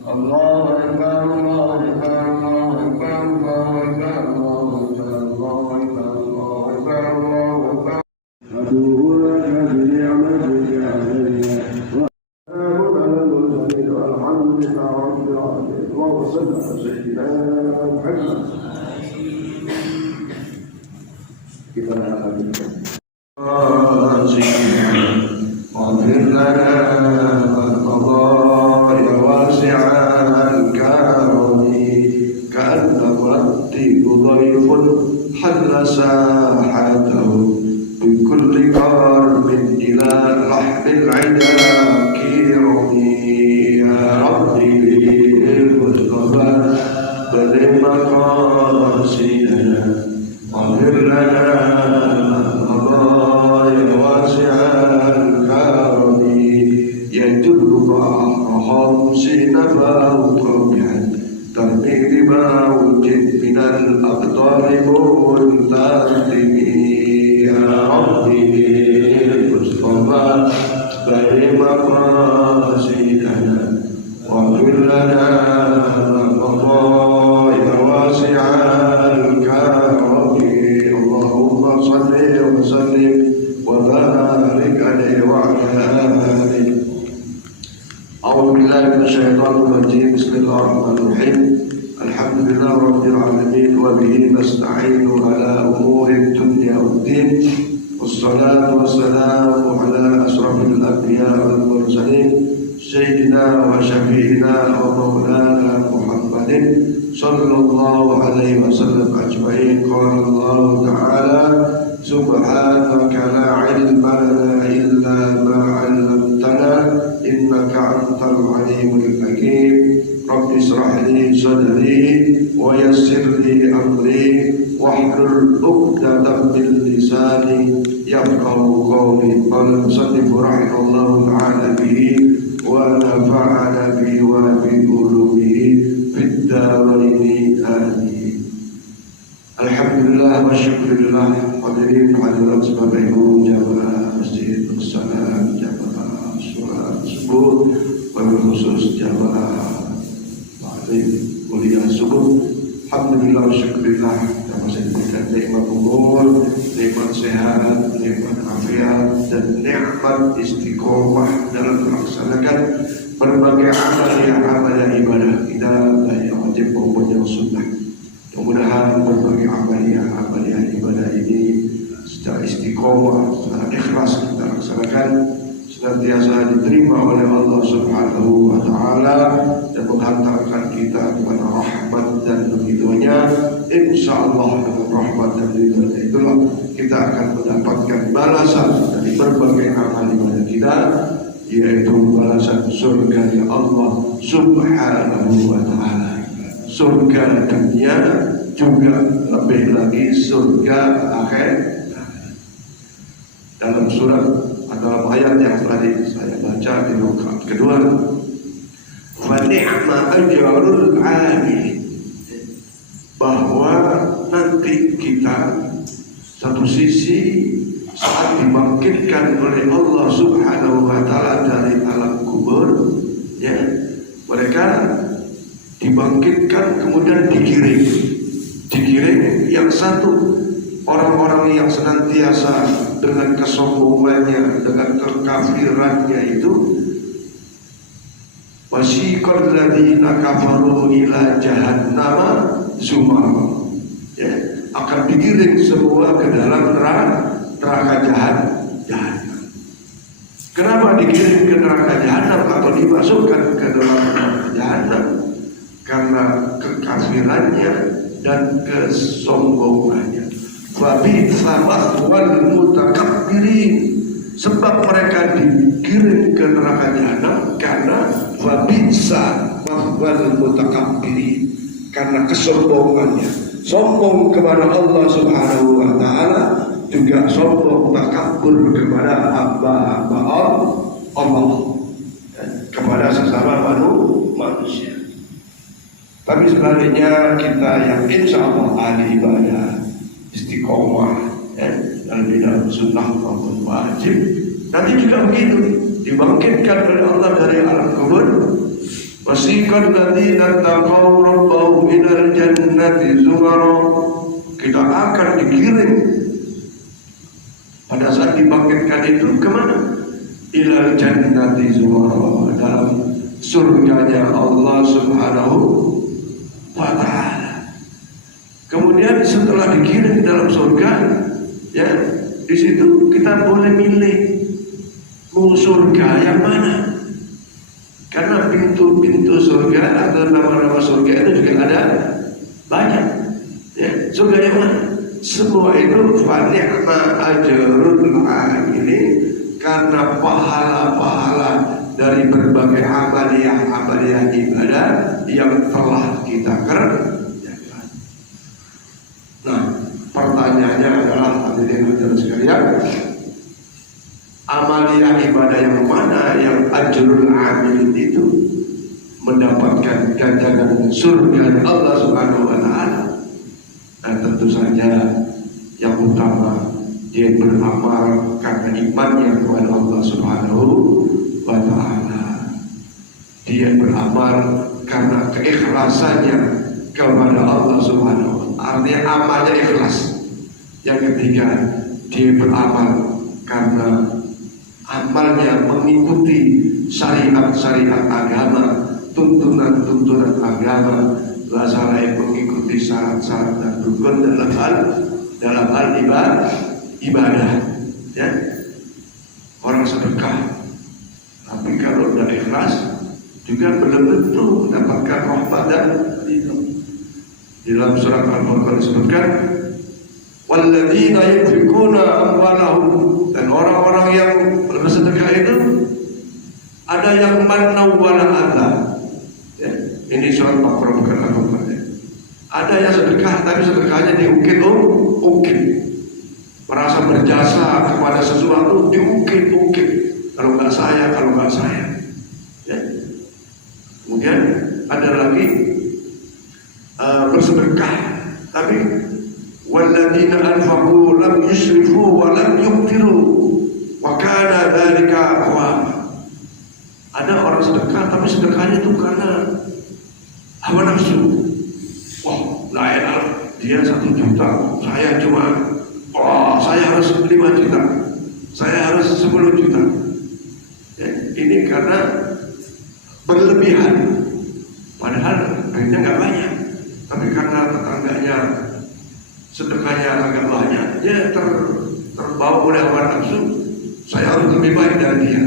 الله أكبر الله أكبر الله أكبر الله أكبر الله أكبر الله أكبر الله أكبر الله أكبر أشهد لك بنعمتك علي وسلام على المرسلين والحمد لله رب العالمين اللهم صل على سيدنا محمد. Kita akan واغفر لنا القضاء واسع الكرم كأن مرتب ضيف حل ساحته بكل قرب إلى لحم العدا كرم يا ربي بالمصطفى بلغ مقاصدنا واغفر لنا القضاء واسع الكرم يجر بحر سينفا وقويا ترمي بموج من الأقطار منتظم يا ربي بالمصطفى بلغ مقاصدنا واغفر لنا القضاء واسع الكرم اللهم صل وسلم وبارك عليه وعلى آله. أعوذ بالله من الشيطان الرجيم بسم الله الرحمن الرحيم الحمد لله رب العالمين وبه نستعين على أمور الدنيا والدين والصلاة والسلام على أشرف الأنبياء والمرسلين سيدنا وشفيعنا ومولانا محمد صلى الله عليه وسلم أجمعين. قال الله تعالى سبحانك لا علم لنا إلا ما علمتنا إنك أنت العليم الحكيم. رب اشرح لي صدري ويسر لي أمري واحلل عقدة من لساني يفقهوا قولي. قال المصنف رحمه الله تعالى به ونفعنا به وبعلومه في الدارين آمين. Alhamdulillah wa syukurillah. Hadirin hadirat sebagai guru jamaah Masjid Salam, jamaah sholat subuh, wabil khusus jamaah Ma'alim kuliah subuh. Alhamdulillah wa syukurillah, kita masih diberikan nikmat umur, nikmat sehat, nikmat afiat, dan nikmat istiqomah dalam melaksanakan berbagai amal yang ibadah kita, baik yang wajib maupun yang sunnah. Mudah-mudahan berbagai amaliyah ibadah ini secara istiqomah, secara ikhlas kita laksanakan, senantiasa diterima oleh Allah Subhanahu wa Ta'ala dan menghantarkan kita kepada rahmat dan ridhonya. Insyaallah dengan rahmat dan ridhonya itulah kita akan mendapatkan balasan dari berbagai amal ibadah kita, yaitu balasan surga Allah Subhanahu wa Ta'ala. Surga dunia juga lebih lagi surga akhir. Dalam surat atau ayat yang tadi saya baca di rakaat kedua, wa ni'ma ajrul 'amil, bahwa nanti kita satu sisi saat dibangkitkan oleh Allah Subhanahu wa Ta'ala dari alam kubur, ya, mereka dibangkitkan kemudian digiring yang satu orang-orang yang senantiasa dengan kesombongannya, dengan kekafirannya itu, wasiqal ladzina kafaru ila jahannama zumara, ya, akan digiring semua ke dalam neraka jahanam. Kenapa digiring ke neraka jahanam atau dimasukkan ke dalam neraka jahanam? Karena kekafirannya dan kesombongannya. Fabitsa mathwal mutakabbirin, sebab mereka digiring ke neraka jahanam karena fabitsa mathwal mutakabbirin, karena kesombongannya, sombong kepada Allah Subhanahu wa Ta'ala, juga sombong takabur kepada hamba-hamba Allah, kepada sesama manusia. Tapi sebaliknya kita yang insya Allah ahli ibadah, istiqomah, dalam sunnah maupun wajib, nanti juga begitu dibangkitkan oleh Allah dari alam kubur, Wasiqal ladzina taqaw rabbahum ilal jannati zumara. Kita akan dikirim pada saat dibangkitkan itu kemana? Ilal jannati zumara, dalam surganya Allah Subhanahu wa ta'ala. Kemudian setelah dikirim dalam surga, ya, di situ kita boleh milih mau surga yang mana. Karena pintu-pintu surga atau nama-nama surga itu juga ada banyak. Ya, surga yang mana? Semua itu fani'ma ajrul amilin, karena pahala-pahala dari berbagai amaliyah ibadah yang telah kita kerjakan. Nah, pertanyaannya adalah hadirin sekalian, amaliyah ibadah yang mana yang ajrul amilin itu mendapatkan ganjaran surga Allah Subhanahu wa ta'ala? Dan tentu saja yang utama dia beramal karena imannya kepada Allah Subhanahu wa ta'ala. Dia beramal karena keikhlasannya kepada Allah Subhanahu wa ta'ala. Artinya amalnya ikhlas. Yang ketiga, dia beramal karena amalnya mengikuti syariat-syariat agama, tuntunan-tuntunan agama, laksanakan mengikuti syarat-syarat dan rukun dalam hal ibadah. Ya, orang sedekah, tapi kalau tidak ikhlas juga belum tentu mendapatkan rahmat dan ridho. Di dalam surat Al-Baqarah disebutkan, walladzina yunfiquna amwalahum, dan orang-orang yang bersedekah itu ada yang manna wala adha. Ya, ini surat Al-Baqarah bukan Al-Baqarah. Ya. Ada yang sedekah tapi sedekahnya diukit. Merasa berjasa kepada sesuatu, diukit. Kalau nggak saya. Ya. Kemudian ada lagi bersedekah tapi walladzina anfaqu lam yusrifu wa lam yuqtiru wa kana dzalika qawama. Ada orang sedekah tapi sedekahnya itu karena hawa nafsu. Wah, la enak, dia 1 juta, saya cuma saya harus 5 juta, saya harus 10 juta. Ya, ini karena berlebihan, padahal akhirnya nggak banyak, tapi karena tetangganya sedekahnya agak banyak, dia terbawa oleh hawa nafsu. Saya harus lebih baik dari dia.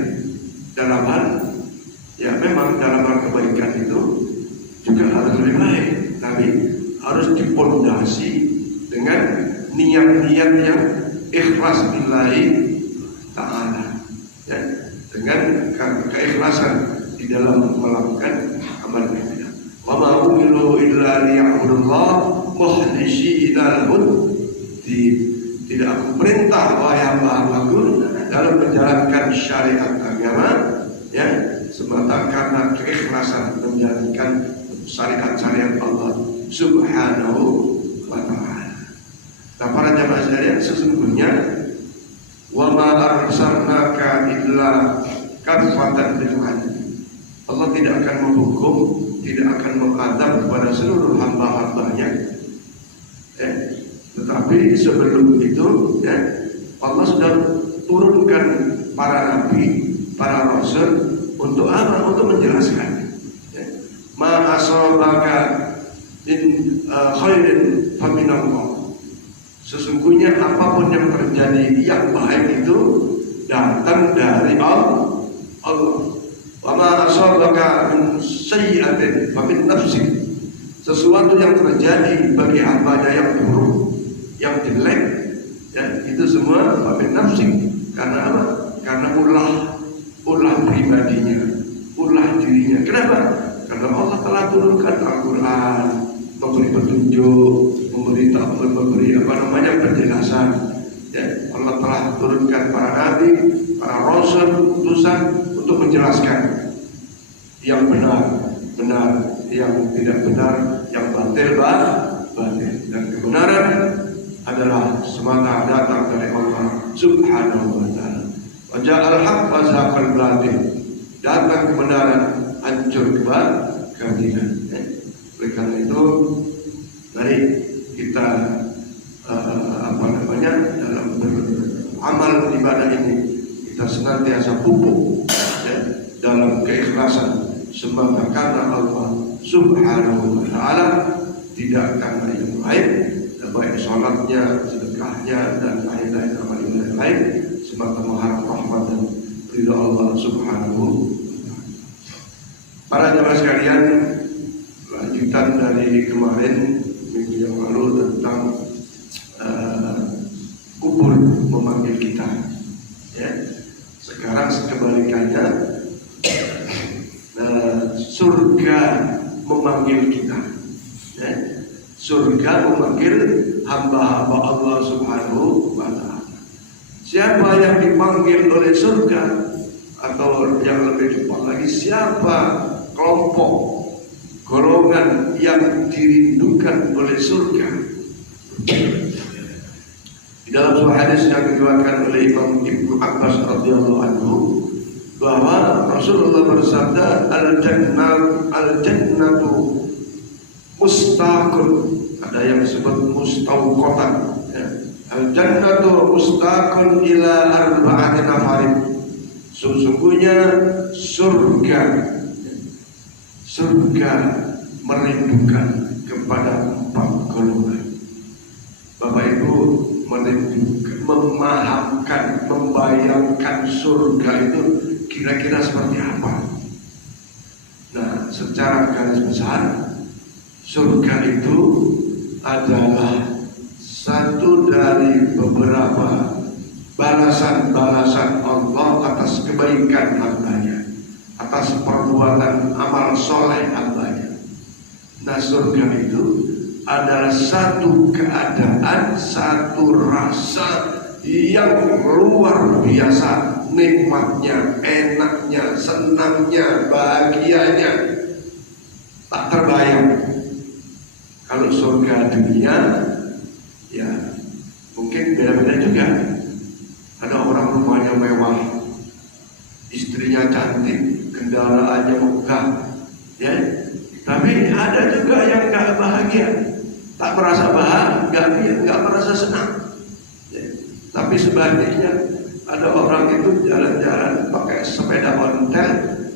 Dalam hal, ya memang dalam hal kebaikan itu juga harus lebih baik, tapi harus dipondasi dengan niat-niat yang ikhlas billahi ta'ala, ya, dengan keikhlasan di dalam melakukan amal ibadah. Wa ma umiru illa liya'budullah mukhlishina lahu. Tidak aku perintah wahai hamba-hambaku dalam menjalankan syariat agama, ya, semata karena keikhlasan menjalankan syariat-syariat Allah Subhanahu wa ta'ala. Nah, para jamaah sekalian, sesungguhnya wa ma arsalnaka illa kafatan lil alamin. Allah tidak akan menghukum, tidak akan mengadab kepada seluruh hamba-hambanya. Tetapi sebelum itu, ya, Allah sudah turunkan para nabi, para rasul untuk apa? Untuk menjelaskan. Ya. Ma asabaka min khairin faminallah. Sesungguhnya apapun yang terjadi yang baik itu datang dari Allah. Wa ma asabaka min sayyi'atin famin nafsik. Sesuatu yang terjadi bagi hambanya yang buruk, yang jelek, ya, itu semua famin nafsik. Karena apa? Karena ulah pribadinya, ulah dirinya. Kenapa? Karena Allah telah turunkan Al-Quran, memberi petunjuk, memberi penjelasan. Ya, Allah telah turunkan para nabi, para rasul, utusan untuk menjelaskan yang benar, yang tidak benar, yang batil. Dan kebenaran adalah semata datang dari Allah Subhanahu wa ta'ala. Wa ja'al haqq wa zaqal batil. Datang kebenaran, hancur keadilan. Oleh karena itu, mari kita dalam beramal ibadah ini kita senantiasa pupuk dalam keikhlasan, semoga karena Allah Subhanahu wa Ta'ala, tidak karena yang lain, baik sholatnya, sedekahnya, dan lain-lain amal ibadah lain, semata mengharap rahmat dan ridha Allah Subhanahu wa Ta'ala. Para jemaah sekalian, lanjutan dari kemarin minggu yang lalu tentang kubur memanggil kita. Ya. Sekarang kebalikannya, surga memanggil kita. Ya. Surga memanggil hamba-hamba Allah Subhanahu wa Ta'ala. Siapa yang dipanggil oleh surga, atau yang lebih cepat lagi, siapa kelompok golongan yang dirindukan oleh surga? Di dalam sebuah hadis yang diriwayatkan oleh Imam Ibnu Abbas radhiyallahu anhu, bahwa Rasulullah bersabda, al-jannatu mustaqun, ada yang disebut mustauqatan, ya. Al-jannatu mustaqun ila arba'ati nafarin. Sesungguhnya surga merindukan kepada 4 golongan. Bapak Ibu merindukan, memahamkan, membayangkan surga itu kira-kira seperti apa? Nah, secara garis besar, surga itu adalah satu dari beberapa balasan-balasan Allah atas kebaikan hambanya, atas perbuatan amal soleh hambanya. Nah, surga itu adalah satu keadaan, satu rasa yang luar biasa, nikmatnya, enaknya, senangnya, bahagianya, tak terbayang. Kalau surga dunia, ya mungkin beda-beda juga. Ada orang rumahnya mewah, istrinya cantik, kendaraannya megah, ya. Tapi ada juga yang nggak bahagia, tak merasa bahagia, nggak merasa senang. Ya. Tapi sebaliknya, ada orang itu jalan-jalan pakai sepeda ontel,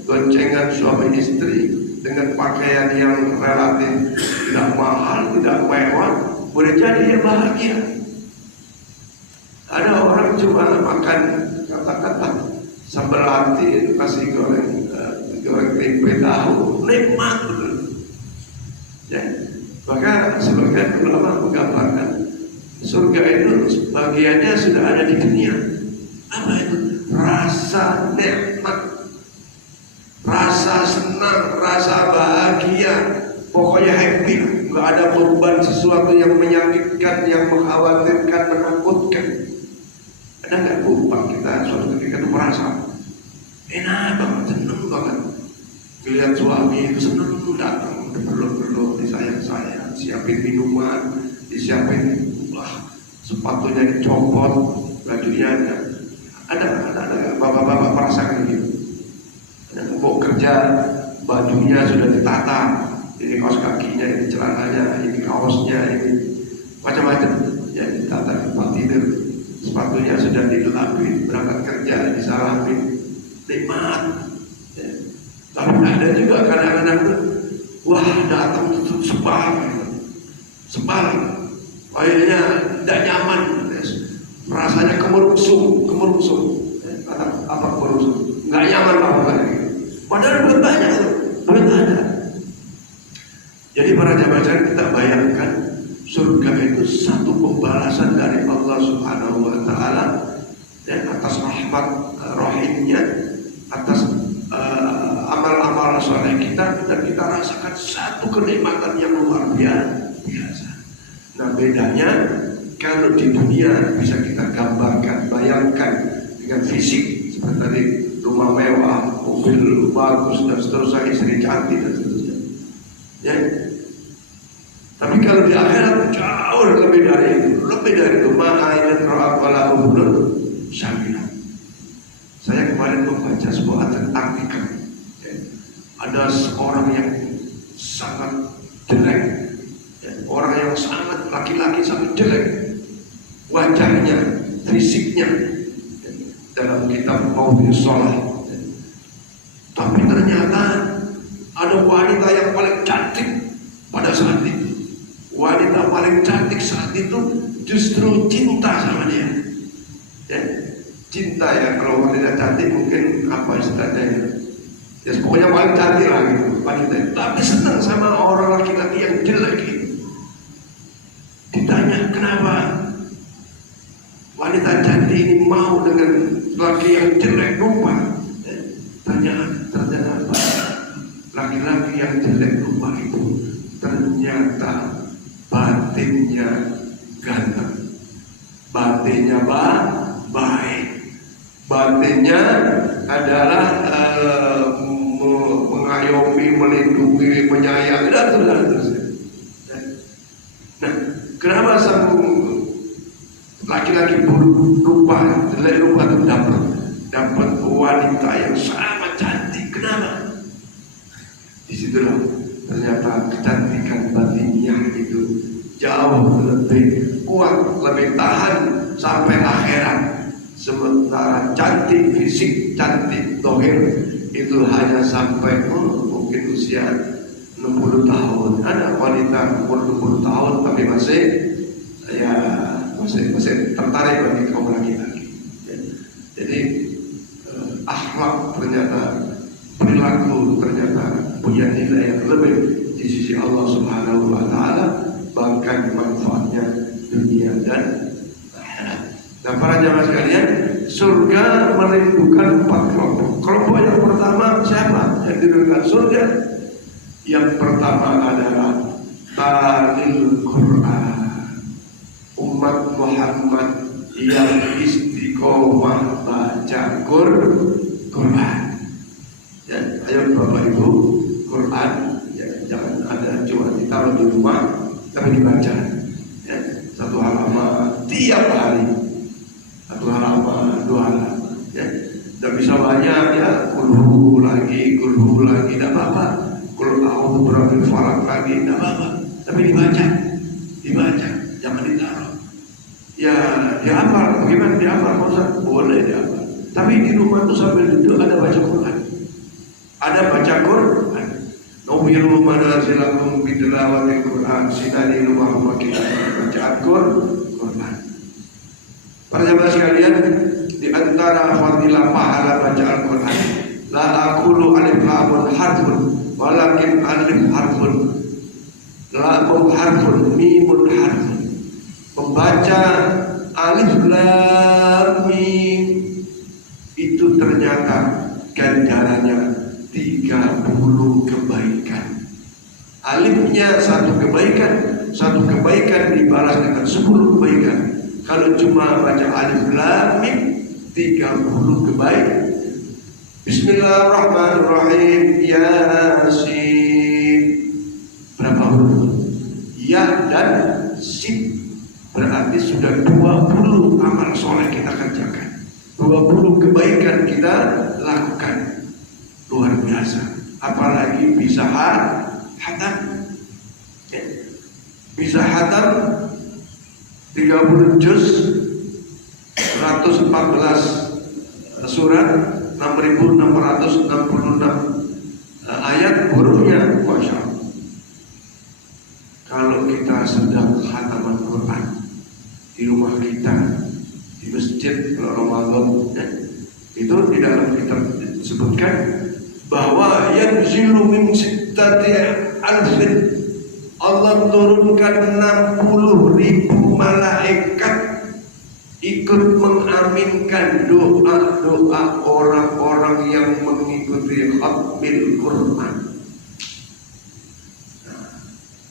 goncengan suami istri dengan pakaian yang relatif tidak mahal, tidak mewah, boleh jadi dia bahagia. Ada orang cuma makan kata-kata sambal hati, nasi goreng tempe tahu, nikmat betul. Ya, maka sebagian ulama menggambarkan surga itu bagiannya sudah ada di dunia. Apa itu? Rasa nikmat, rasa senang, rasa bahagia, pokoknya happy. Nggak ada beban sesuatu yang menyakitkan, yang mengkhawatirkan, menakutkan. Ada nggak beban kita suatu ketika itu merasa enak banget, senang banget. Melihat suami itu senang, datang berpeluk-peluk, disayang-sayang, siapin minuman, disiapin sepatunya dicopot, bajunya ada bapak-bapak merasakan gitu. Ada mau kerja, bajunya sudah ditata, ini kaos kakinya, ini celananya, ini kaosnya, ini macam-macam, ya ditata, tempat tidur, sepatunya sudah dilapin, berangkat kerja disalamin, nikmat. Ya. Tapi ada juga kadang-kadang tuh, wah datang tutup sebal, akhirnya tidak nyaman, rasanya kemerungsung, apa kemerungsung, nggak nyaman apa lagi. Padahal duit banyak tuh, duit ada. Jadi para jamaah kita bayangkan surga itu satu pembalasan dari Allah Subhanahu wa Ta'ala, dan atas rahmat rahimnya, atas amal-amal soleh kita, dan kita rasakan satu kenikmatan yang luar biasa. Nah, bedanya kalau di dunia bisa kita gambarkan, bayangkan dengan fisik seperti tadi, rumah mewah, mobil bagus dan seterusnya, istri cantik dan seterusnya. Ya. Tapi kalau di akhirat jauh lebih dari itu, ma'ayat ra'apalahu belum syamilah. Saya kemarin membaca sebuah artikel, ya. Ada seorang yang jelek, ya, orang yang sangat laki-laki sangat jelek wajahnya, fisiknya, ya, dalam kitab Mau'idhus Shalah. Tapi ternyata ada wanita yang paling cantik pada saat itu. Wanita paling cantik saat itu justru cinta sama dia. Ya, cinta ya, kalau wanita cantik mungkin apa istilahnya ya. Ya pokoknya paling cantik lah gitu wanita. Tapi senang sama orang laki-laki yang jelek gitu. Ditanya kenapa wanita cantik ini mau dengan laki yang jelek, lupa. Ternyata apa? Laki-laki yang jelek lupa itu ternyata batinnya ganteng, batinnya baik, batinnya adalah mengayomi, melindungi, menyayangi dan seterusnya. Nah, kenapa sang laki-laki buruk lupa, jelek lupa itu dapat wanita yang sangat cantik? Kenapa? Disitulah ternyata kecantikan batinnya itu jauh lebih kuat, lebih tahan sampai akhirat. Sementara cantik fisik, cantik dohir itu hanya sampai mungkin usia 60 tahun. Ada wanita umur 60 tahun tapi masih tertarik bagi kaum laki-laki. Jadi akhlak ternyata, perilaku ternyata punya nilai yang lebih di sisi Allah Subhanahu wa Ta'ala, bahkan manfaatnya dunia dan akhirat. Nah, para jamaah sekalian, surga merindukan 4 kelompok. Kelompok yang pertama siapa yang dirindukan surga? Yang pertama adalah talil Quran, umat Muhammad yang istiqomah baca Quran. Ya, ayo Bapak Ibu, Quran ya, jangan ada cuma ditaruh di rumah, tapi dibaca. Ya, 1 halaman tiap hari, 1 halaman, 2 halaman. Ya, tidak bisa banyak ya, kulhu lagi, tidak apa-apa. Kul a'udzu birabbil falaq lagi, tidak apa-apa. Tapi dibaca, jangan ditaruh. Ya, dihafal. Bagaimana dihafal? Masa boleh dihafal. Tapi di rumah itu sambil duduk ada baca Quran. Ada baca Quran. Nubiru manasilakum bitilawati Quran. Sinani rumah kita bacaan Quran. Para jamaah sekalian, di antara fadilah pahala bacaan Quran, la aqulu alif lamun harfun, walakin alif harfun, lam harfun, mimun harfun. Membaca alif lam mim itu ternyata ganjarannya 30 kebaikan. Alifnya 1 kebaikan, 1 kebaikan dibalas dengan 10 kebaikan. Kalau cuma baca alif lam mim 30 kebaikan. Bismillahirrahmanirrahim. Yasin. Berapa huruf? Ya dan sin. Berarti sudah 20 amal soleh kita kerjakan, 20 kebaikan kita lakukan. Luar biasa. Apalagi bisa hatam, bisa hatam 30 juz, 114 surat, 6.666 ayat hurufnya, Masya Allah. Kalau kita sedang khataman Quran di rumah kita, di masjid kalau Ramadan, itu di dalam kitab disebutkan bahwa yanzilu min sittati alfin, Allah turunkan 60.000 malaikat ikut mengaminkan doa-doa orang-orang yang mengikuti khatmil Quran.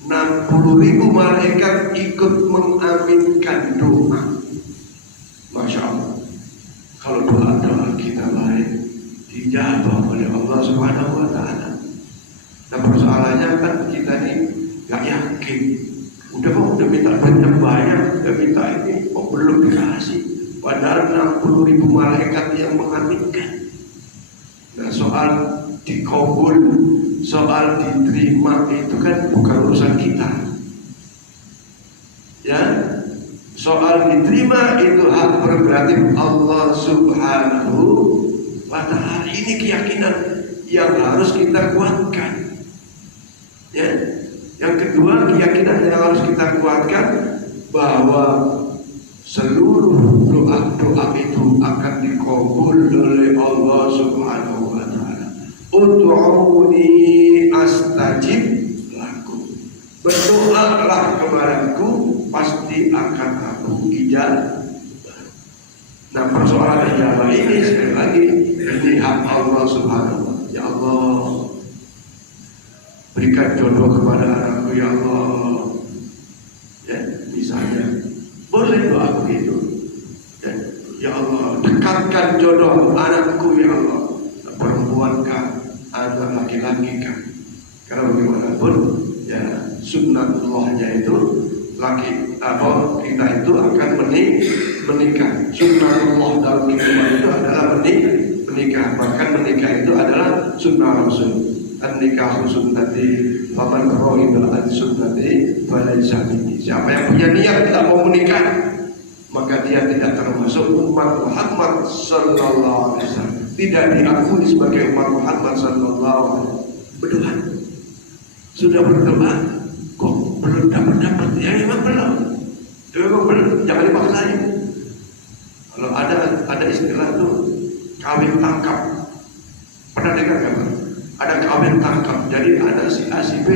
60.000 malaikat ikut mengaminkan doa. Masya Allah. Kalau doa-doa kita baik, dijawab oleh Allah Subhanahu wa Ta'ala. Nah, persoalannya kan kita ini gak yakin. Udah minta banyak, udah minta ini, kok belum dikasih. Padahal 60.000 malaikat yang mengaminkan. Nah, soal dikabul soal diterima itu kan bukan urusan kita. Ya, soal diterima itu hak prerogatif Allah Subhanahu wa Ta'ala. Ini keyakinan yang harus kita kuatkan. Ya, yang kedua keyakinan yang harus kita kuatkan bahwa seluruh doa-doa itu akan dikabul oleh Allah Subhanahu wa Ta'ala. Ud'uni astajib lakum. Berdoalah kepadaku, pasti akan aku ijabah. Nah, persoalan ijabah ini sekali lagi ini hak Allah Subhanahu wa Ta'ala. Ya Allah, berikan jodoh kepada anakku ya Allah. Ya, misalnya boleh doa begitu. Ya Allah, dekatkan jodoh anakku ya Allah. Perempuan kah, anak laki-laki kah? Karena bagaimanapun ya sunnatullahnya itu laki kita itu akan menikah. Sunnatullah dalam kehidupan itu adalah menikah. Bahkan menikah itu adalah sunnah Rasul. An-nikahu sunnati faman raghiba an sunnati falaysa minni. Siapa yang punya niat tidak mau menikah, maka dia tidak termasuk umat Muhammad sallallahu alaihi wasallam. Tidak diakui sebagai umat Muhammad sallallahu alaihi wasallam. Berdoa. Sudah berdoa kok belum dapat ya memang belum. Jangan dipaksain. Kalau ada istilah itu kawin tangkap. Pernah dengar enggak? Ada kawin tangkap. Jadi ada si A si B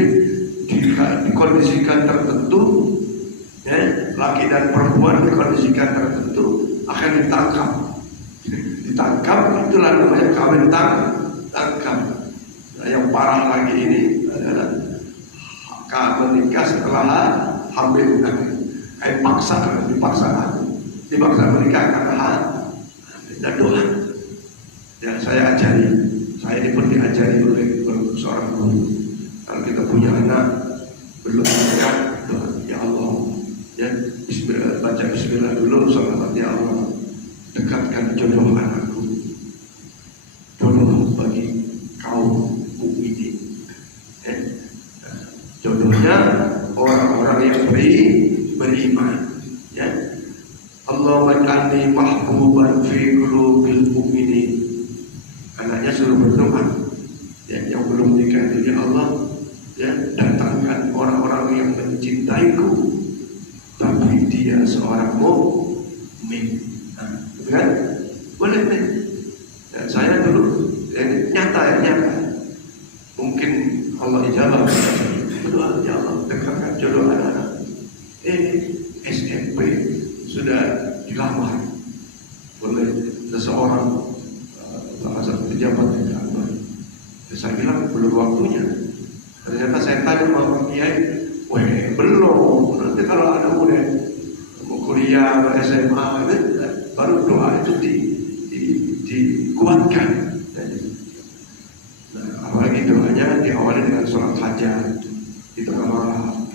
dikondisikan tertentu, ya, laki dan perempuan dikondisikan tertentu akan ditangkap, itulah namanya kawin tangkap. Nah, yang parah lagi ini adalah menikah setelah hamil, dipaksa menikah karena dan doa. Yang saya ajari, saya ini pun diajari oleh seorang guru. Kalau kita punya anak belum menikah, doa ya Allah, ya bismillah, baca bismillah dulu, sholawat ya Allah, dekatkan jodoh anakku, jodoh bagi kaum mukminin. Jodohnya orang-orang yang beriman. Ya, Allahumma ij'alni mahbuban fi qulubil mu'minin. Anaknya suruh berdoa. Ya, yang belum nikah itu ya Allah, ya datangkan orang-orang yang mencintaiku, tapi dia seorang mukmin. Nah, kan? Boleh nih. Dan saya dulu nyata. Mungkin Allah ijabah. Berdoa ya Allah, dekatkan jodoh anak-anak. SMP sudah dilamar oleh seseorang salah satu pejabat di kantor. Saya bilang belum waktunya. Ternyata saya tanya sama Pak Kiai, belum. Nanti kalau ada muda mau kuliah, mau SMA, baru doa itu dikuatkan. Nah, apalagi doanya diawali dengan sholat hajat. Di tengah malam,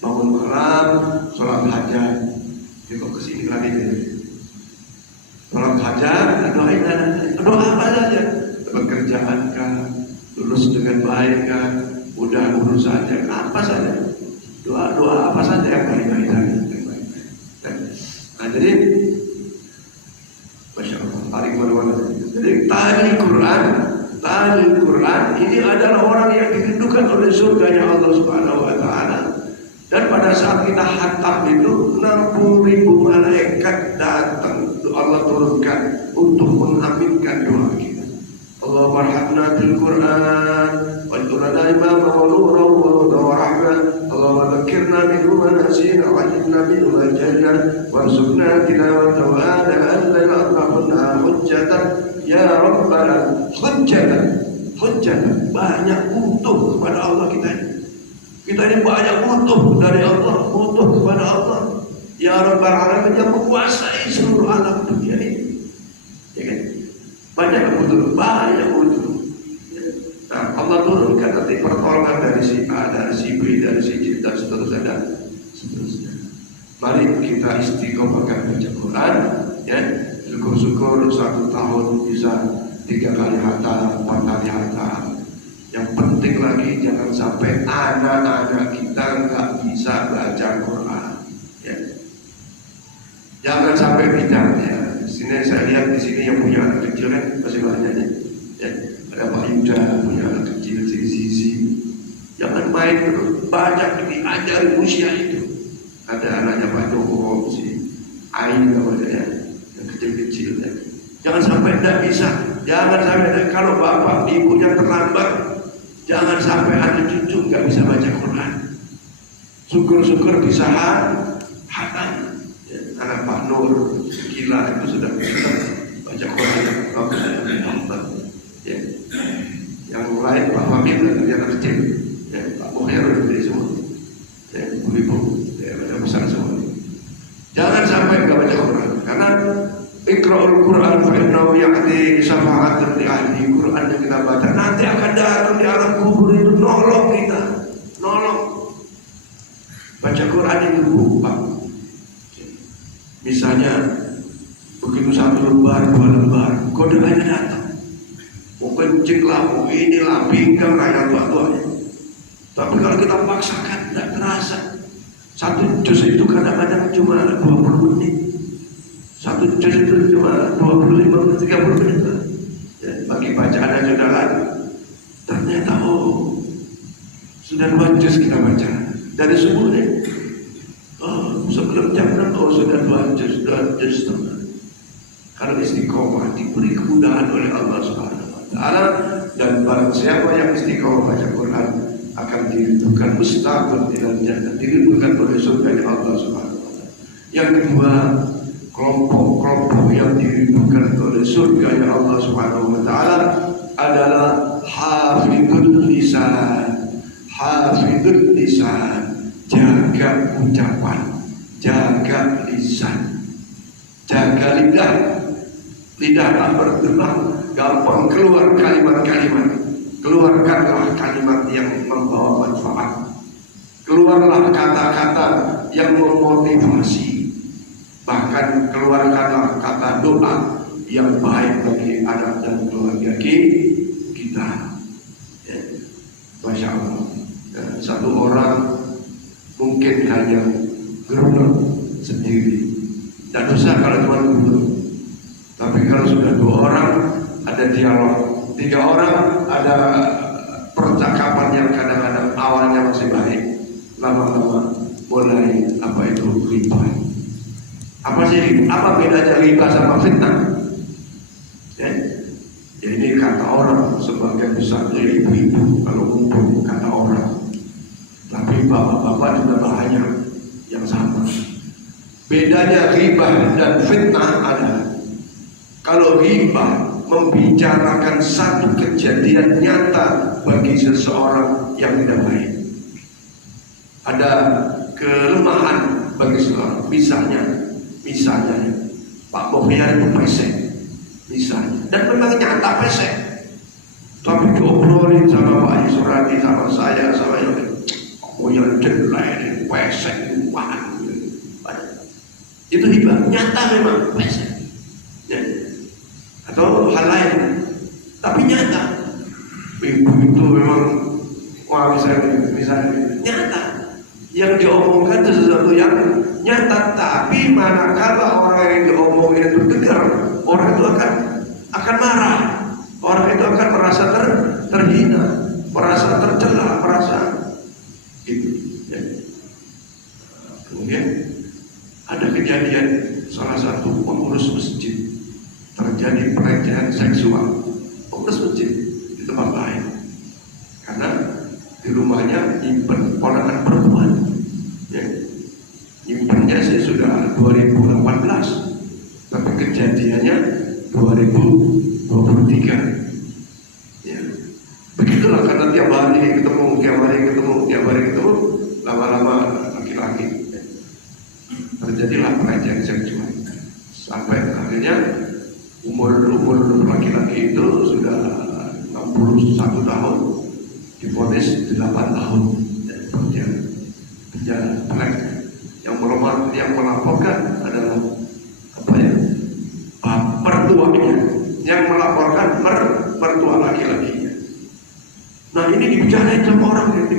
bangun malam, sholat hajat. Dia kok kesini lagi deh. Sholat hajat, doa apa saja? Pekerjaan kah, lulus dengan baik kah, mudah urusannya, apa saja. Doa apa saja yang baik-baik saja. Nah, jadi Masya Allah, tarik mana-mana. Jadi tali Quran ini adalah orang yang dirindukan oleh surganya Allah Subhanahu wa Ta'ala. Dan pada saat kita khatam itu 60.000 malaikat datang, Allah turunkan untuk mengaminkan doa kita. Allah warhamna bil Quran waj'alna imaman wa nuran wa hudan wa rahmah. Allah dzakirna minhu ma nasina wa 'allimna minhu ma jahilna warzuqna tilawatahu ana hujjatan ya rabbana hujjatan. Banyak butuh kepada Allah kita ini banyak butuh dari Allah, butuh kepada Allah ya Rabbal Alamin yang menguasai seluruh alam dunia ini, ya kan? Banyak butuh. Nah, Allah turunkan nanti pertolongan dari si A, dari si B, dari si C dan seterusnya. Mari kita istiqomahkan baca Quran, ya. Syukur-syukur 1 tahun bisa 3 kali hatam, 4 kali hatam. Yang penting penting lagi jangan sampai anak-anak kita nggak bisa baca Quran. Ya. Jangan sampai bidah. Ya. Sini saya lihat di sini yang punya anak kecil kan masih banyak ya. Ya. Ada Pak Yuda punya anak kecil, sisi. Jangan main terus, banyak diajari usia itu. Ada anaknya Pak Joko, si Ain namanya ya, yang kecil-kecil ya. Jangan sampai tidak bisa. Jangan sampai kalau bapak ibunya terlambat, jangan sampai ada cucu nggak bisa baca Quran. Syukur-syukur bisa hatam. Ya, anak Pak Nur gila itu sudah bisa baca Quran. Ya. Yang lain Pak Famil dari anak kecil, ya, Pak Muhyer dari semua, ya, ibu-ibu, ya, besar semua. Jangan sampai nggak baca Quran, karena Iqra'ul Quran fa innahu ya'ti syafa'atan li ahli. Quran yang kita baca nanti akan datang di alam kubur itu nolong kita, nolong. Baca Quran itu Pak. Misalnya begitu satu lembar, dua lembar, kode aja datang. Mau kencing lah, mau inilah, pinggang lah yang tua-tuanya. Tapi kalau kita paksakan tidak terasa. Satu juz itu kadang-kadang cuma 20 menit. Satu juz itu cuma 25 menit, 30 menit. Ya, bagi bacaan aja sudah lalu. Ternyata sudah 2 juz kita baca dari subuh deh. Sebelum jam 6 sudah 2 juz setengah. Kalau istiqomah diberi kemudahan oleh Allah Subhanahu Wa Taala, dan barang siapa yang istiqomah baca Quran akan dirindukan mustaqbil dalam jannah, dirindukan oleh surga Allah Subhanahu Wa Taala. Yang kedua, kelompok-kelompok yang dirindukan oleh surga Allah Subhanahu Wa Taala adalah hafidhul lisan. Hafidhul lisan, jaga ucapan, jaga lisan, jaga lidah. Lidah tak bergerak, gampang keluar kalimat-kalimat. Keluarkanlah kalimat yang membawa manfaat. Keluarlah kata-kata yang memotivasi. Bahkan keluarkanlah kata doa yang baik bagi anak dan keluarga kita. Ya. Masya Allah. Ya, satu orang mungkin hanya gerunuk sendiri. Tidak usah kalau cuma gerunuk. Tapi kalau sudah 2 orang ada dialog, 3 orang ada percakapan yang kadang-kadang awalnya masih baik, lama-lama mulai apa itu riba. Apa sih? Apa bedanya riba sama fitnah? Ya, ini kata orang sebagai besarnya ibu-ibu kalau ngumpul kata orang. Tapi bapak-bapak juga banyak yang sama. Bedanya riba dan fitnah adalah kalau riba membicarakan satu kejadian nyata bagi seseorang yang tidak baik, ada kelemahan bagi seseorang, misalnya Pak Muhyer itu pesek misalnya, dan memang nyata pesek, tapi diobrolin sama Pak Surati, sama saya, sama yang Muhyer jelek, pesek, itu riba, nyata memang pesek. Ya. Atau hal lain, tapi nyata ibu itu memang misalnya nyata yang diomongkan itu sesuatu yang nyata, tapi manakala orang yang diomongin itu dengar, orang itu akan marah, orang itu akan merasa terhina, merasa tercela, merasa itu. Ya. Kemudian ada kejadian salah satu pengurus masjid terjadi pelecehan seksual, pengurus masjid di tempat lain, karena di rumahnya nyimpen ponakan perempuan. Ya. Nyimpennya sih sudah 2018, tapi kejadiannya 2023. Ya. Begitulah, karena tiap hari ketemu, lama-lama laki-laki. Ya. Terjadilah pelecehan seksual sampai akhirnya umur laki-laki itu sudah 61 tahun, divonis 8 tahun penjara. Yang melaporkan adalah mertuanya, yang melaporkan mertua laki-lakinya. Nah, ini dibicarakan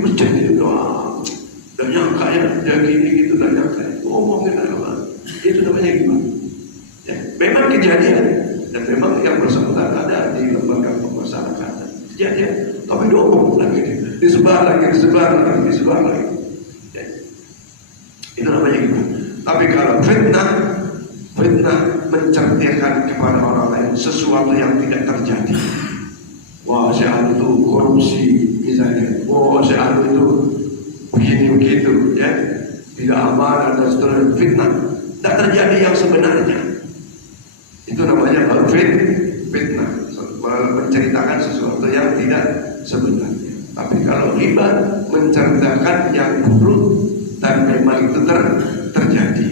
masjid itu doa. Dan nyangka ya, dia gini gitu dan nyangka. Ngomongin agama. Itu namanya gimana? Ya, memang kejadian dan memang yang bersangkutan ada di lembaga pemasyarakatan. Kejadian, tapi diomong lagi, disebar lagi. Ya. Itu namanya gimana? Tapi kalau fitnah menceritakan kepada orang lain sesuatu yang tidak terjadi. Wah, si anu itu korupsi misalnya. Wah, si anu itu begini begitu, ya, tidak aman dan seterusnya. Fitnah, tidak terjadi yang sebenarnya. Itu namanya fitnah, menceritakan sesuatu yang tidak sebenarnya. Tapi kalau riba menceritakan yang buruk dan memang itu terjadi.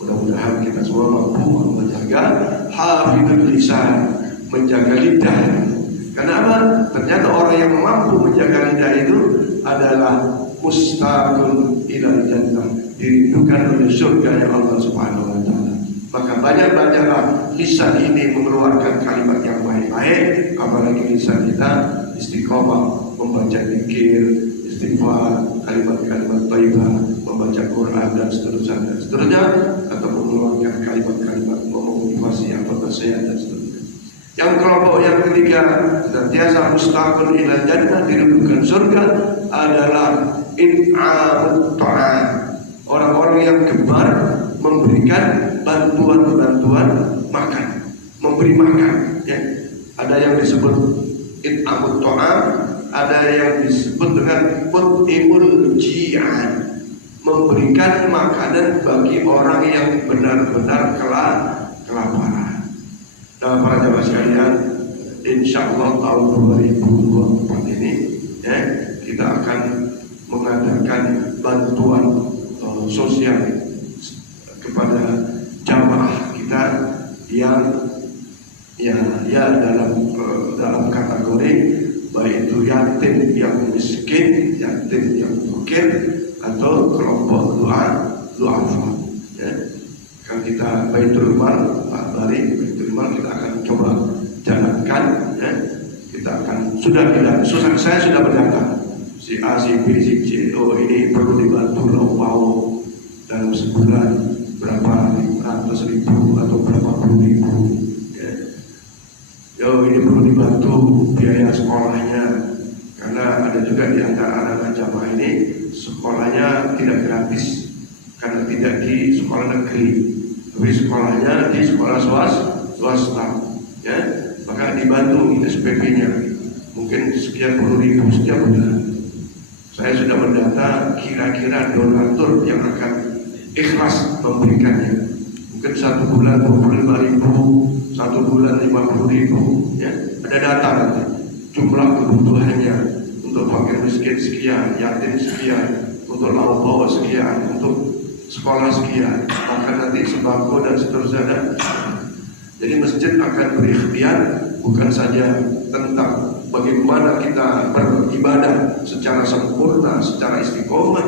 Mudah-mudahan kita semua mampu menjaga hafidul lisan, menjaga lidah. Kenapa? Ternyata orang yang mampu menjaga lidah itu adalah mustaqul ilal jannah, dirindukan oleh surga yang Allah Subhanahu wa taala. Maka banyak-banyaklah lisan ini mengeluarkan kalimat yang baik-baik, apalagi lisan kita istiqomah membaca zikir, istighfar, kalimat-kalimat thayyibah, membaca Quran dan seterusnya, atau mengeluarkan kalimat-kalimat memotivasi atau nasihat dan seterusnya. Yang kelompok yang ketiga, senantiasa mustaqul ilal jannah, dirindukan surga, adalah in'amut ta'am, orang-orang yang gemar memberikan bantuan makan, memberi makan, ya. Ada yang disebut in'amut ta'am, ada yang disebut dengan mut'imul ji'an, memberikan makanan bagi orang yang benar-benar kelaparan. Nah, para jamaah sekalian, insya Allah tahun 2024 ini, ya, kita akan mengadakan bantuan sosial kepada jamaah kita yang dalam kategori baik itu yatim yang miskin, yatim yang fakir, atau kelompok du'afa. Ya. Kan kita Baitul Mal, Pak Bari, Baitul Mal kita akan coba jalankan. Ya. Kita akan saya sudah berdata. Si A, si B, si C, oh ini perlu dibantu loh, dalam sebulan berapa 500.000 atau berapa puluh ribu. Ya. Yo, ini perlu dibantu biaya sekolahnya, karena ada juga di antara anak-anak jamaah ini sekolahnya tidak gratis, karena tidak di sekolah negeri, tapi sekolahnya di sekolah swasta. Ya, maka dibantu SPP-nya mungkin sekian puluh ribu setiap bulan. Saya sudah mendata kira-kira donatur yang akan ikhlas memberikannya. Mungkin 1 bulan 25.000, 1 bulan 50.000, ya. Ada data nanti jumlah kebutuhannya untuk fakir miskin sekian, yatim sekian, untuk lauk pauk sekian, untuk sekolah sekian, maka nanti sembako dan seterusnya. Jadi masjid akan berikhtiar bukan saja tentang bagaimana kita beribadah secara sempurna, secara istiqomah,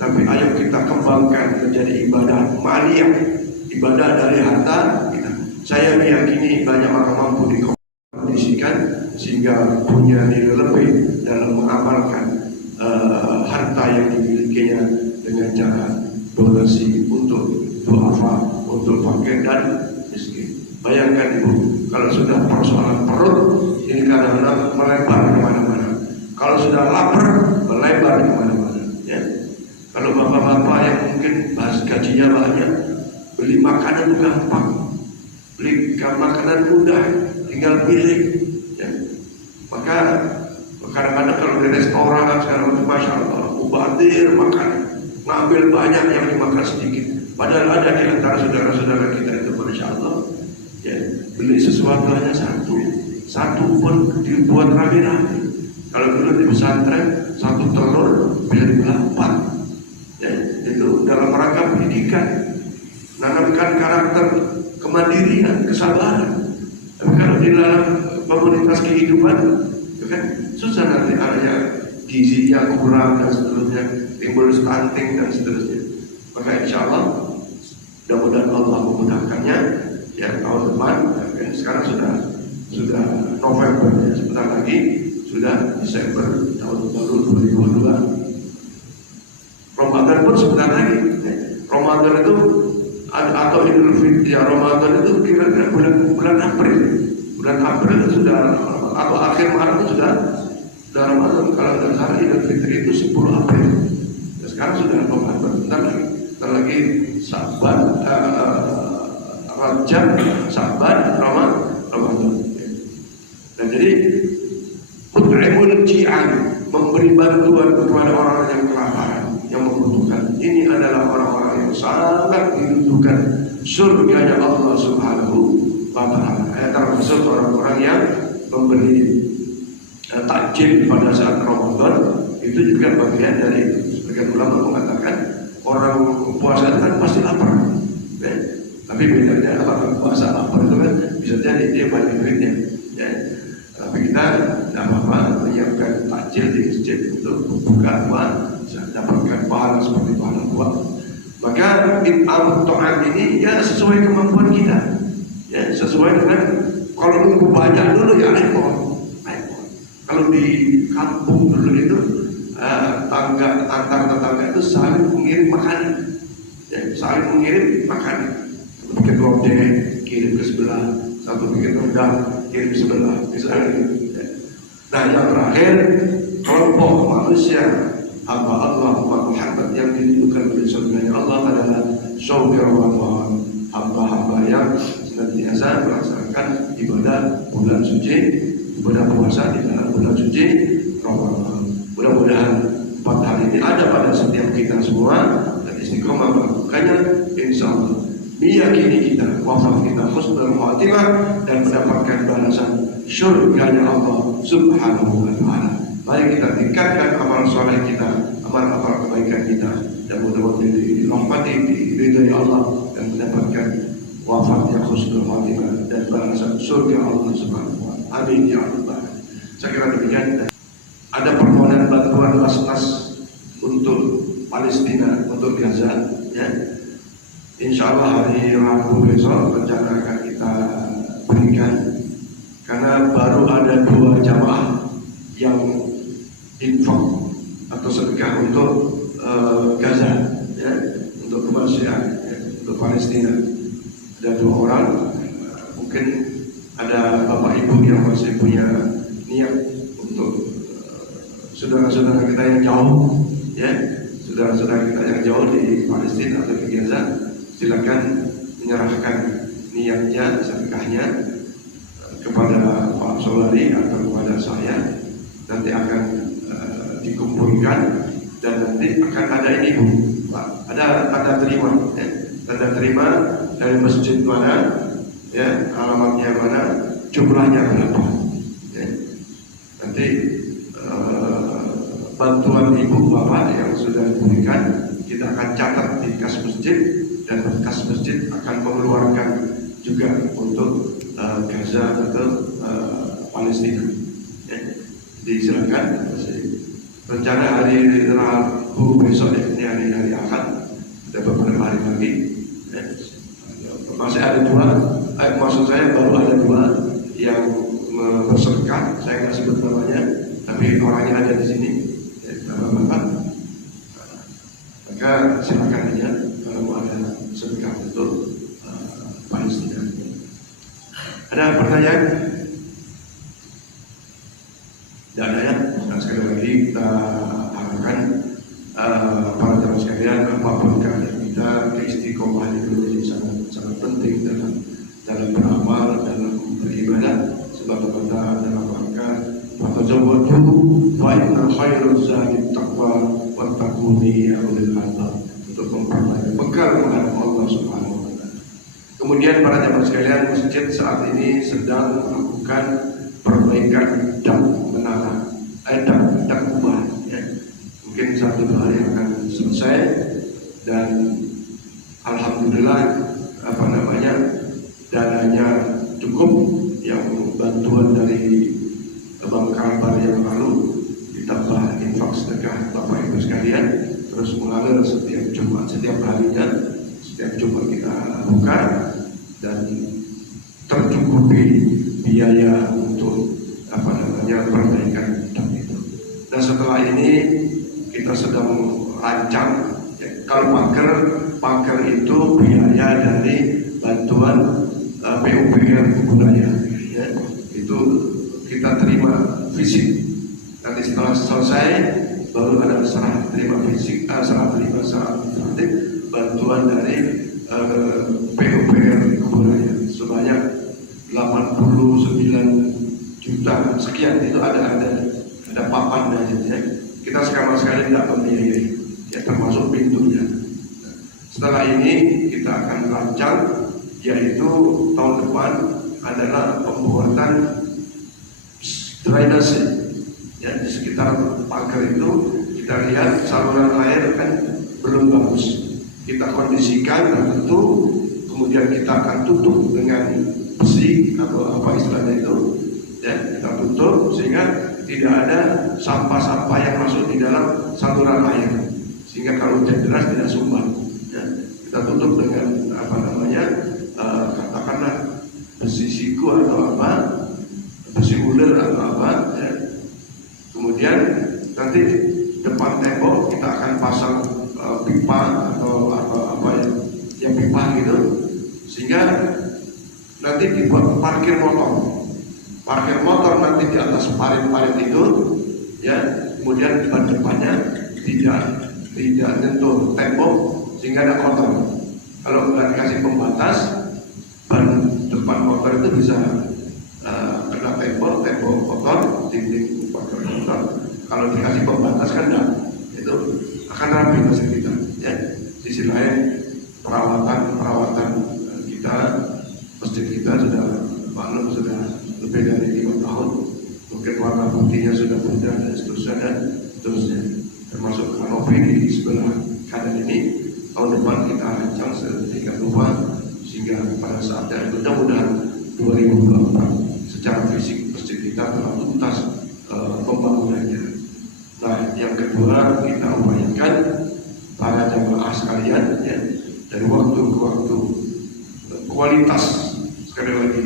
tapi ayo kita kembangkan menjadi ibadah maliyah, ibadah dari harta kita. Saya meyakini banyak orang mampu dikondisikan sehingga punya nilai lebih dalam mengamalkan harta yang dimilikinya dengan cara donasi untuk du'afa, untuk fakir dan miskin. Bayangkan Ibu, kalau sudah persoalan perut ini kadang-kadang melebar kemana-mana. Kalau sudah lapar melebar kemana-mana. Ya. Kalau bapak-bapak yang mungkin gajinya banyak, beli makanan itu gampang, beli makanan mudah, tinggal pilih. Ya. Maka kadang-kadang kalau di restoran sekarang itu masya Allah, mubadir makan, ngambil banyak yang dimakan sedikit. Padahal ada di antara saudara-saudara kita itu masya Allah, ya, beli sesuatu hanya satu pun dibuat rame-rame. Kalau dulu di pesantren 1 telur biar 8, ya, itu dalam rangka pendidikan, menanamkan karakter kemandirian, kesabaran. Tapi kalau di dalam komunitas kehidupan, itu kan susah, nanti adanya gizinya kurang dan seterusnya, timbul stunting dan seterusnya. Maka insya Allah mudah-mudahan Allah memudahkannya. Ya, tahun depan, ya, sekarang sudah November, ya, sebentar lagi sudah Desember tahun baru 2022. Ramadan pun sebentar lagi. Ramadan itu atau Idul Fitri Ramadan itu kira-kira bulan April. Bulan April sudah atau akhir Maret sudah Ramadan. Kalau tidak salah Idul Fitri itu 10 April. Dan sekarang sudah Ramadan. Bentar lagi Saban, Rajab, Saban, Ramadan. Dan jadi Ut'imul Ji'an, memberi bantuan kepada orang yang kelaparan, yang membutuhkan. Ini adalah orang-orang yang sangat dibutuhkan surganya Allah Subhanahu wa Ta'ala. Termasuk orang-orang yang memberi takjil pada saat Ramadan, itu juga bagian dari itu. Sebagian ulama mengatakan orang puasa itu kan pasti lapar, ya. Tapi bedanya orang puasa lapar itu kan bisa jadi dia banyak duitnya, ya. Tapi kita tidak apa-apa menyiapkan takjil di masjid untuk buka bisa dapatkan pahala seperti pahala buah. Maka it'am ta'am ini ya sesuai kemampuan kita, ya sesuai dengan. Kalau nunggu banyak dulu ya repot. Kalau di kampung dulu itu antar tetangga itu saling mengirim makanan, ya, saling mengirim makanan. Bikin lodeh kirim ke sebelah, satu bikin rendang kirim sebelah, misalnya. Nah yang terakhir kelompok manusia hamba Allah Muhammad yang ditunjukkan oleh surganya Allah adalah syauqir Ramadan, hamba-hamba yang senantiasa melaksanakan ibadah bulan suci, ibadah puasa di dalam bulan suci Ramadan. Mudah-mudahan 4 hari ini ada pada setiap kita semua dan istiqomah melakukannya, insya Allah meyakini kita wafat kita husnul khatimah dan mendapatkan balasan syurganya Allah Subhanahu wa Ta'ala. Mari kita tingkatkan amal soleh kita, amal-amal kebaikan kita, dan mudah-mudahan dirahmati, diridhai Allah dan mendapatkan wafat yang husnul khatimah dan balasan surga Allah Subhanahu wa Ta'ala. Amin ya Allah. Saya kira demikian. Ada permohonan bantuan was-was untuk Palestina, untuk Gaza, ya. Insya Allah hari Rabu besok rencana akan kita berikan, karena baru ada 2 jamaah yang infak atau sedekah untuk Gaza, ya, untuk kemanusiaan, ya, untuk Palestina. Ada 2 orang, mungkin ada bapak ibu yang masih punya niat untuk saudara-saudara kita yang jauh, ya, saudara-saudara kita yang jauh di Palestina atau di Gaza. Silakan menyerahkan niatnya, sedekahnya kepada Pak Solari atau kepada saya. Nanti akan dikumpulkan dan nanti akan ada ini Bu, Pak, ada tanda terima, ya. Tanda terima dari masjid mana, ya, alamatnya mana, jumlahnya berapa, ya. Nanti bantuan ibu bapak yang sudah diberikan kita akan catat di kas masjid, dan kas masjid akan mengeluarkan juga untuk Gaza atau Palestina, ya. Disilakan. Rencana hari Rabu besok, ya, ini hari Ahad, ada beberapa hari lagi, ya. Masih ada 2, maksud saya baru ada 2 yang bersedekah. Saya nggak sebut namanya, tapi orangnya ada di sini, ya, bapak-bapak. Maka silakan aja kalau mau ada sedekah untuk Palestina. Ada pertanyaan? Tidak ada, ya. Nah, sekali lagi kita harapkan para jamaah sekalian, apapun keadaan kita, keistiqomahan itu menjadi sangat penting dalam beramal, dalam beribadah. Sebab kata dalam rangka fatazawwadu fa inna khairuz zadi taqwa wattaquni ya ulil albab, untuk memperbanyak bekal menghadap Allah Subhanahu wa Ta'ala. Kemudian para jamaah sekalian, masjid saat ini sedang melakukan perbaikan dak menara, dak kubah, ya. Mungkin 1-2 hari akan selesai, dan alhamdulillah dananya cukup. Yang bantuan dari Bang Kalbar yang lalu ditambah infak sedekah Bapak Ibu sekalian terus mengalir setiap Jumat, setiap harinya, setiap Jumat kita buka, dan tercukupi biaya untuk perbaikan setelah ini kita sedang rancang. Kalau pagar itu biaya dari bantuan PUPR budaya. Ya, itu kita terima fisik. Nanti setelah selesai baru ada serah terima fisik, serah terima bantuan dari PUPR budaya sebanyak 89 juta sekian. Itu ada papannya ya. Kita sama sekali tidak membiayai, ya, termasuk pintunya. Setelah ini kita akan rancang, yaitu tahun depan adalah pembuatan drainase, ya, di sekitar pagar itu. Kita lihat saluran air kan belum bagus, kita kondisikan tentu, kemudian kita akan tutup dengan besi atau apa istilahnya itu, ya, kita tutup sehingga tidak ada sampah-sampah yang masuk di dalam saluran air, sehingga kalau hujan deras tidak sumbang. Ya, kita tutup dengan apa namanya, katakanlah besi siku atau apa, besi uler atau apa. Ya. Kemudian nanti depan tembok kita akan pasang pipa atau apa ya pipa gitu, sehingga nanti dibuat parkir motor nanti di atas parit-parit itu, ya. Kemudian depannya tidak nyentuh tembok sehingga ada kotor. Kalau nggak dikasih pembatas, ban depan motor itu bisa kena tembok kotor, dinding kotor. Kalau dikasih pembatas kan enggak, itu akan rapi masjid kita. Ya. Sisi lain perawatan kita, masjid kita sudah maklum sudah lebih dari 5 tahun, mungkin warna putihnya sudah pudar dan seterusnya, termasuk kanopi di sebelah kanan ini. Tahun depan kita rancang sedemikian rupa sehingga pada saatnya mudah-mudahan 2024 secara fisik masjid kita telah tuntas pembangunannya. Nah, yang kedua, kita upayakan para jamaah sekalian, ya, dari waktu ke waktu kualitas, sekali lagi,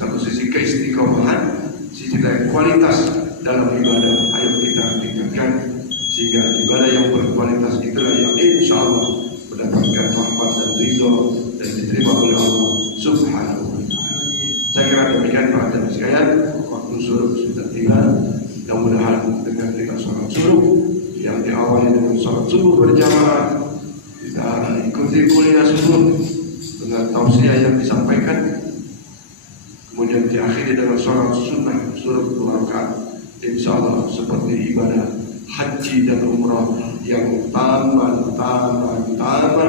satu sisi keistiqomahan, sisi lain kualitas dalam ibadah. Ayo kita tingkatkan sehingga ibadah yang berkualitas itulah yang insya Allah mendapatkan rahmat dan ridho dan diterima oleh Allah Subhanahu wa Ta'ala. Saya kira demikian para jamaah sekalian. Waktu suruh sudah tiba. Mudah-mudahan dengan kita sholat subuh yang diawali dengan sholat subuh berjamaah, kita ikuti kuliah subuh dengan tausiah yang disampaikan, kemudian diakhiri dengan sholat sunnah suruh 2 rakaat. Insya Allah seperti ibadah haji dan umrah yang taman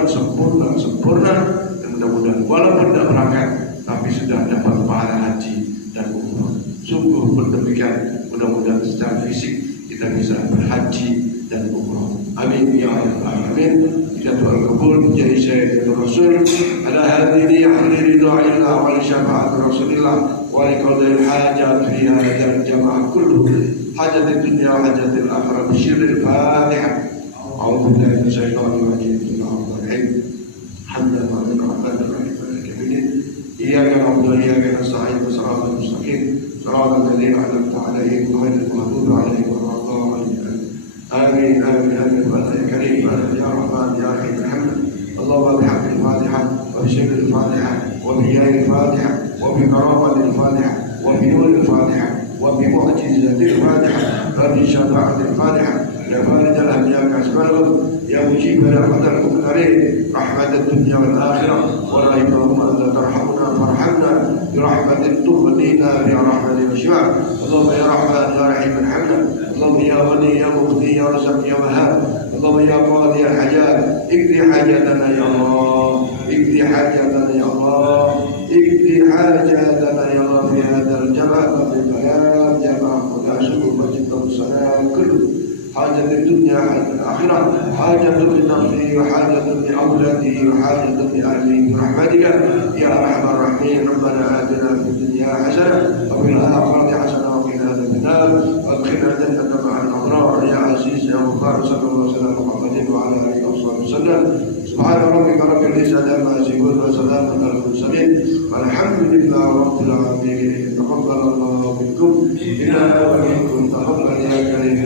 sempurna, dan mudah-mudahan walaupun tidak berangkat tapi sudah dapat pahala haji dan umrah. Sungguh berdemikian, mudah-mudahan secara fisik kita bisa berhaji dan umrah. Amin ya rabbal alamin. Kita doa kabul menjadi sayyidul rasul ala hadiri ahli ridha illa wa li syafaat rasulillah wa li qadil hajat fi hadal jamaah kullu hajat dunya hajat akhirah bisyiril fatihah. A'udzu billahi minasyaitonir rajim. Bismillahirrahmanirrahim. Alhamdulillahirabbil alamin. Iyyaka na'budu wa iyyaka nasta'in. Shiratal mustaqim. Shiratal ladzina an'amta 'alaihim ghairil maghdubi 'alaihim waladdallin. آمين آمين آمين. يا كريم يا رحمن يا رحيم الحمد. اللهم بحق الفاتحة وبشر الفاتحة وبياء الفاتحة وبكرامة الفاتحة وبنور الفاتحة وبمعجزة الفاتحة وبشفاعة الفاتحة. يا فارج الهم يا كاشف الغم يا مجيب دعوة المضطرين رحمة الدنيا والآخرة ولا اللهم أنت ترحمنا فارحمنا برحمة تغنينا برحمة الشفاء. اللهم يا رحمن يا رحيم الحمد. اللهم يا غني يا مغني يا رزق يا وهاب. اللهم يا قاضي الحاجات اقضي حاجاتنا يا الله، اقضي حاجاتنا يا الله، اقضي حاجاتنا يا الله في هذا الجمع بالبيان جمع وتعشق ومجد والصلاة كله حاجة الدنيا حاجة الآخرة حاجة لنفسي وحاجة لأولادي وحاجة لأهلي برحمتك يا أرحم الراحمين. ربنا آتنا في الدنيا حسنة وفي الآخرة حسنة وقنا عذاب النار وادخلنا الجنة مع الأبرار يا عزيز يا غفار. صلى الله عليه وسلم محمد وعلى آله وصحبه وسلم. سبحان ربك رب العزة عما يصفون وسلام على المرسلين والحمد لله رب العالمين. تقبل الله منكم إنا ومنكم تقبل يا كريم.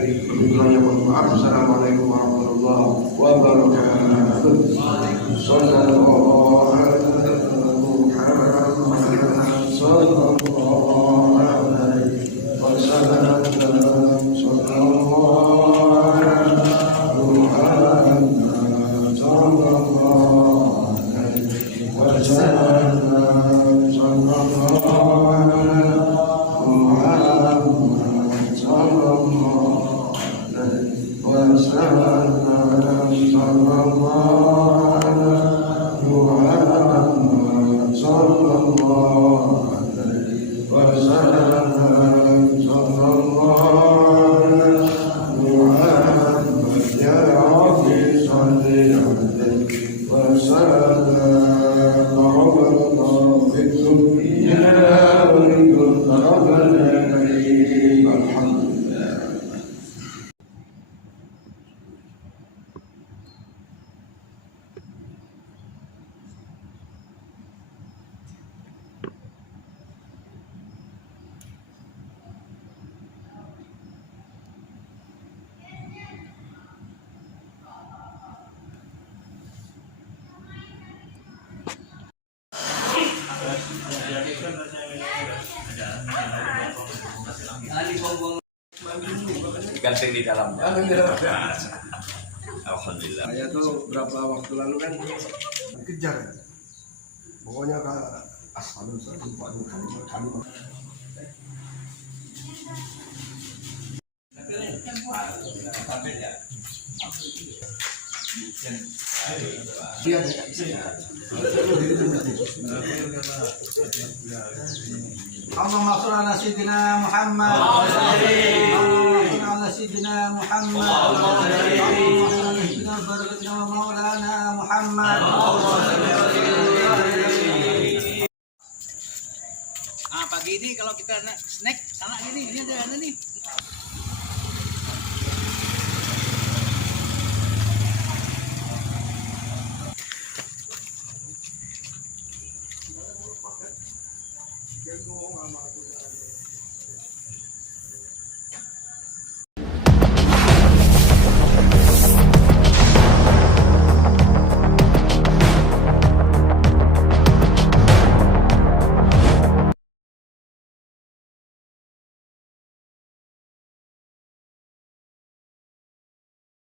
Diganting di dalamnya. Alhamdulillah. Saya tuh berapa waktu lalu kan kejar, pokoknya ke asal kami. اللهم صل على سيدنا محمد اللهم صل على سيدنا محمد اللهم صل على سيدنا بركتنا مولانا محمد. Pagi ini kalau kita snack sana ini ada nih. Yang ngomong sama aku